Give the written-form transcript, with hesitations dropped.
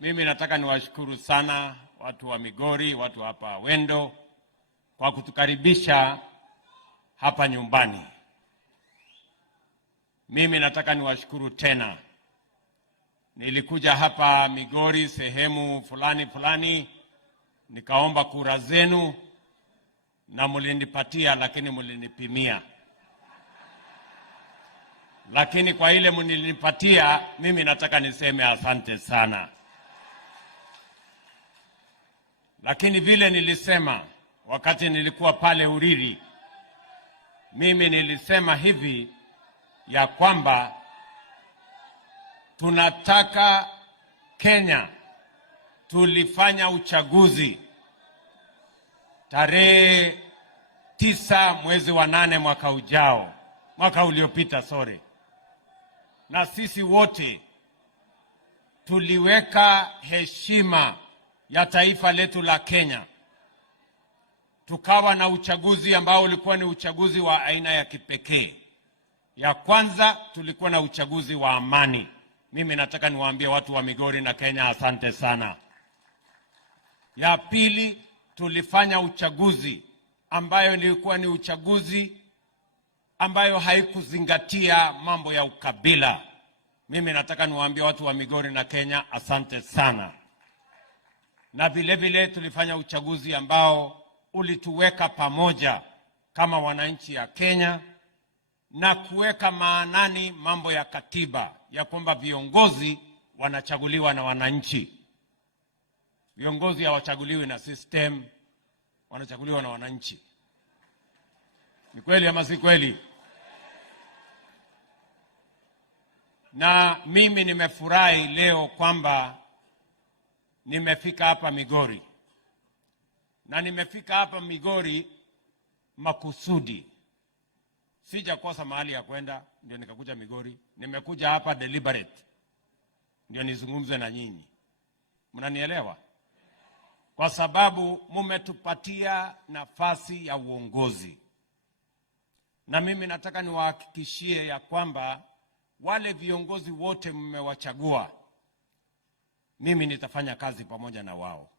Mimi nataka niwashukuru sana watu wa Migori, watu hapa Wendo kwa kutukaribisha hapa nyumbani. Mimi nataka niwashukuru tena. Nilikuja hapa Migori sehemu fulani nikaomba kura zenu na mlinipatia, lakini mlinipimia. Lakini kwa ile mlinipatia, mimi nataka niseme asante sana. Lakini vile nilisema wakati nilikuwa pale Uriri, mimi nilisema hivi ya kwamba tunataka Kenya. Tulifanya uchaguzi tarehe 9 mwezi wa 8 mwaka uliopita, na sisi wote tuliweka heshima ya taifa letu la Kenya. Tukawa na uchaguzi ambao ulikuwa ni uchaguzi wa aina ya kipekee. Ya kwanza, tulikuwa na uchaguzi wa amani. Mimi nataka niwaambie watu wa Migori na Kenya asante sana. Ya pili, tulifanya uchaguzi ambayo ilikuwa ni uchaguzi ambayo haikuzingatia mambo ya ukabila. Mimi nataka niwaambie watu wa Migori na Kenya asante sana. Na vile vile tulifanya uchaguzi ambao ulituweka pamoja kama wananchi ya Kenya na kuweka maanani mambo ya katiba ya kwamba viongozi wanachaguliwa na wananchi. Viongozi hawachaguliwi na system, wanachaguliwa na wananchi. Ni kweli ama si kweli? Na mimi nimefurahi leo kwamba nimefika hapa Migori. Na nimefika hapa Migori makusudi. Sijakosa mahali ya kwenda ndio nikakuja Migori. Nimekuja hapa deliberate ndio nizungumze na nyinyi. Mnanielewa? Kwa sababu mumetupatia nafasi ya uongozi. Na mimi nataka niwahakikishie ya kwamba wale viongozi wote mmewachagua, mimi nitafanya kazi pamoja na wao.